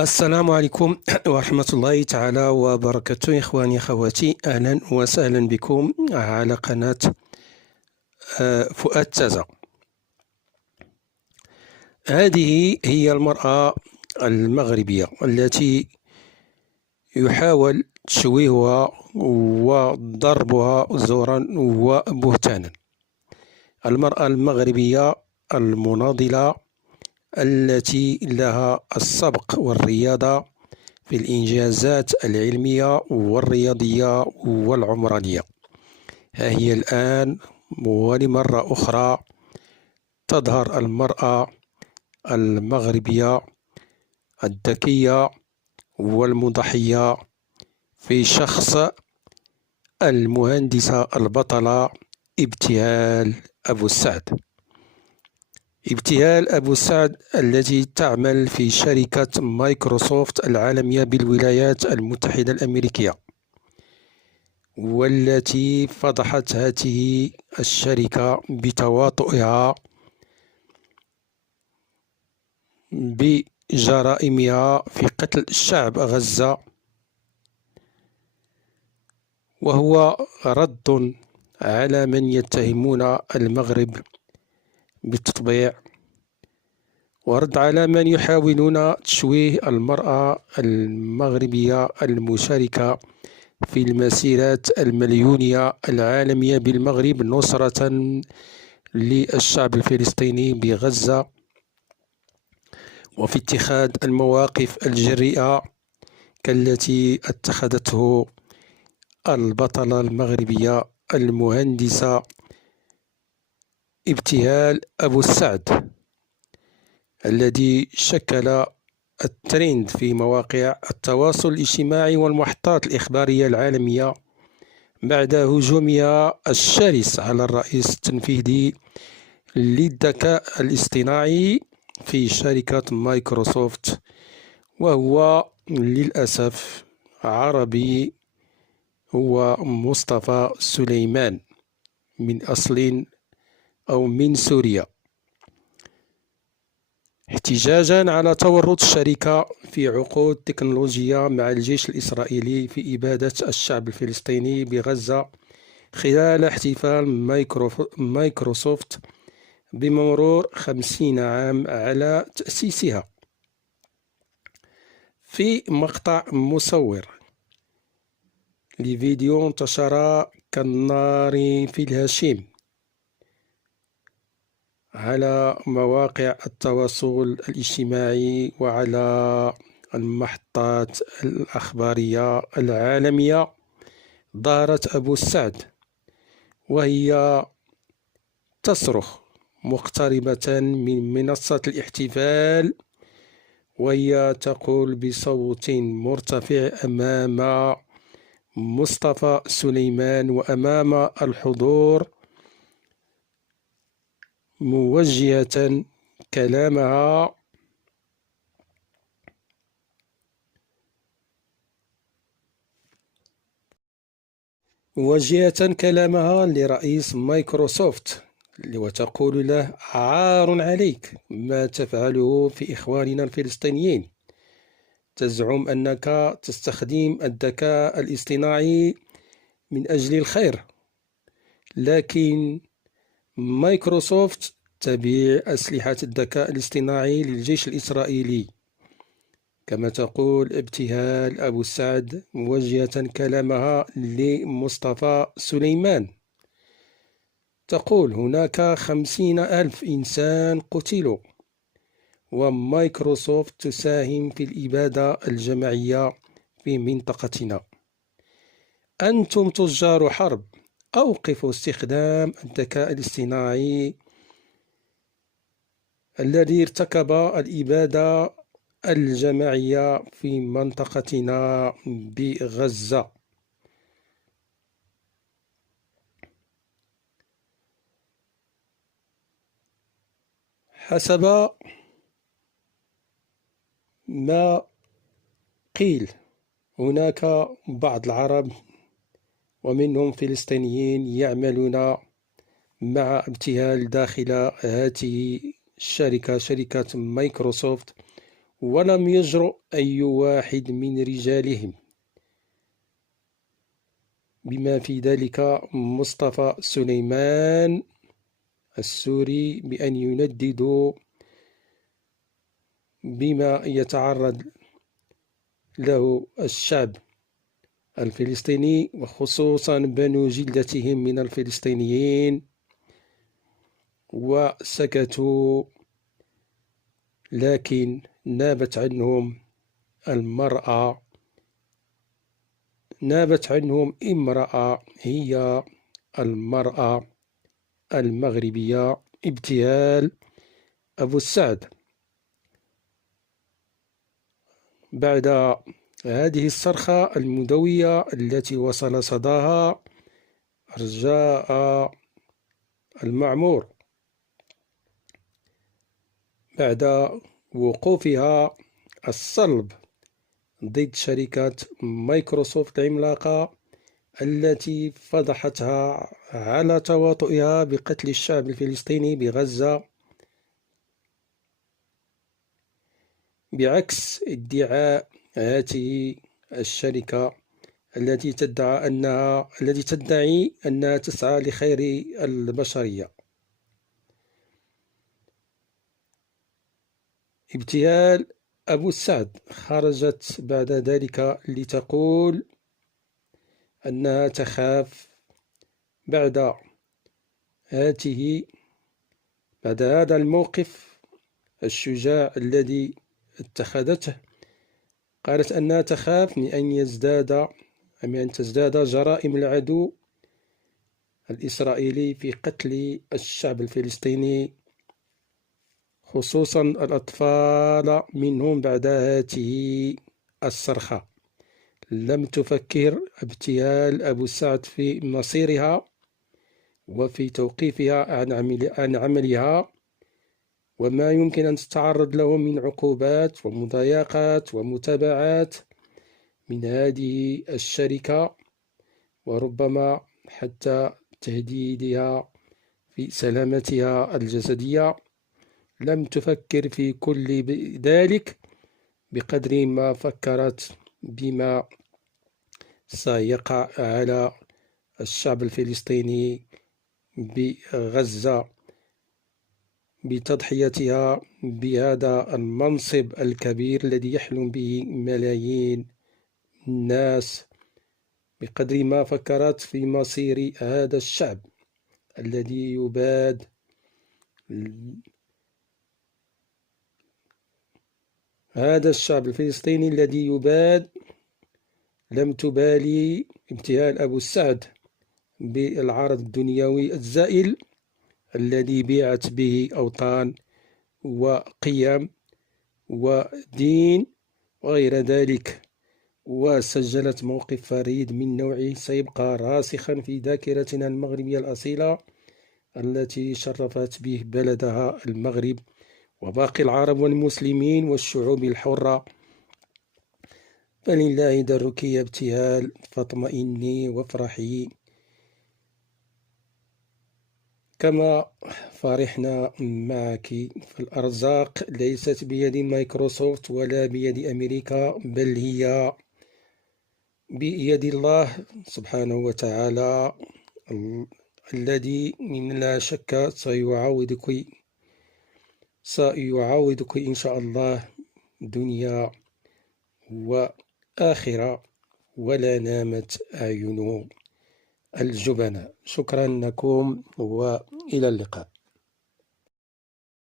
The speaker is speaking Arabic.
السلام عليكم ورحمة الله تعالى وبركاته. إخواني أخواتي، أهلا وسهلا بكم على قناة فؤاد تازا. هذه هي المرأة المغربية التي يحاول تشويهها وضربها زورا وبهتانا. المرأة المغربية المناضلة التي لها السبق والرياضة في الإنجازات العلمية والرياضية والعمرانية، ها هي الآن ولمرة أخرى تظهر المرأة المغربية الذكية والمضحية في شخص المهندسة البطلة ابتهال أبو السعد. ابتهال أبو السعد التي تعمل في شركة مايكروسوفت العالمية بالولايات المتحدة الأمريكية، والتي فضحت هذه الشركة بتواطؤها بجرائمها في قتل شعب غزة، وهو رد على من يتهمون المغرب بالتطبيع، ورد على من يحاولون تشويه المرأة المغربية المشاركة في المسيرات المليونية العالمية بالمغرب نصرة للشعب الفلسطيني بغزة، وفي اتخاذ المواقف الجريئة كالتي اتخذته البطلة المغربية المهندسة ابتهال أبو السعد، الذي شكل الترند في مواقع التواصل الاجتماعي والمحطات الإخبارية العالمية بعد هجومها الشرس على الرئيس التنفيذي للذكاء الاصطناعي في شركة مايكروسوفت، وهو للأسف عربي، هو مصطفى سليمان من أصل أو من سوريا، احتجاجا على تورط الشركة في عقود تكنولوجية مع الجيش الإسرائيلي في إبادة الشعب الفلسطيني بغزة خلال احتفال مايكروسوفت بمرور 50 عام على تأسيسها. في مقطع مصور لفيديو انتشر كالنار في الهشيم على مواقع التواصل الاجتماعي وعلى المحطات الأخبارية العالمية، ظهرت أبو السعد وهي تصرخ مقتربة من منصة الاحتفال، وهي تقول بصوت مرتفع أمام مصطفى سليمان وأمام الحضور، موجهة كلامها لرئيس مايكروسوفت، وتقول له: عار عليك ما تفعله في إخواننا الفلسطينيين. تزعم أنك تستخدم الذكاء الاصطناعي من أجل الخير، لكن مايكروسوفت تبيع أسلحة الذكاء الاصطناعي للجيش الإسرائيلي. كما تقول ابتهال أبو السعد موجهة كلامها لمصطفى سليمان، تقول: هناك 50,000 إنسان قتلوا، ومايكروسوفت تساهم في الإبادة الجماعية في منطقتنا. أنتم تجار حرب، أوقفوا استخدام الذكاء الاصطناعي الذي ارتكب الإبادة الجماعية في منطقتنا بغزة. حسب ما قيل، هناك بعض العرب ومنهم فلسطينيين يعملون مع ابتهال داخل هذه الشركة، شركة مايكروسوفت، ولم يجرؤ أي واحد من رجالهم بما في ذلك مصطفى سليمان السوري بأن ينددوا بما يتعرض له الشعب الفلسطيني، وخصوصا بنو جلدتهم من الفلسطينيين، وسكتوا. لكن نابت عنهم امرأة، هي المرأة المغربية ابتهال أبو السعد. بعد هذه الصرخة المدوية التي وصل صداها أرجاء المعمور بعد وقوفها الصلب ضد شركة مايكروسوفت العملاقة التي فضحتها على تواطؤها بقتل الشعب الفلسطيني بغزة، بعكس ادعاء هذه الشركة التي تدعي أنها تسعى لخير البشرية. ابتهال أبو السعد خرجت بعد ذلك لتقول أنها تخاف بعد هذا الموقف الشجاع الذي اتخذته. قالت أنها تخاف من أن تزداد جرائم العدو الإسرائيلي في قتل الشعب الفلسطيني، خصوصا الأطفال منهم بعد هذه الصرخة. لم تفكر ابتهال أبو سعد في مصيرها وفي توقيفها عن عملها وما يمكن أن تتعرض له من عقوبات ومضايقات ومتابعات من هذه الشركة، وربما حتى تهديدها في سلامتها الجسدية. لم تفكر في كل ذلك بقدر ما فكرت بما سيقع على الشعب الفلسطيني بغزة بتضحيتها بهذا المنصب الكبير الذي يحلم به ملايين الناس، بقدر ما فكرت في مصير هذا الشعب الذي يباد. هذا الشعب الفلسطيني الذي يباد. لم تبالي ابتهال أبو السعد بالعرض الدنيوي الزائل الذي بيعت به أوطان وقيم ودين وغير ذلك، وسجلت موقف فريد من نوعه سيبقى راسخا في ذاكرتنا المغربية الأصيلة التي شرفت به بلدها المغرب وباقي العرب والمسلمين والشعوب الحرة. فلله درك يا ابتهال، فاطمئني وافرحي كما فرحنا معك. فالأرزاق ليست بيد مايكروسوفت ولا بيد أمريكا، بل هي بيد الله سبحانه وتعالى الذي من لا شك سيعوضك إن شاء الله دنيا وآخرة، ولا نامت أعين الجبناء. شكرا لكم وإلى اللقاء.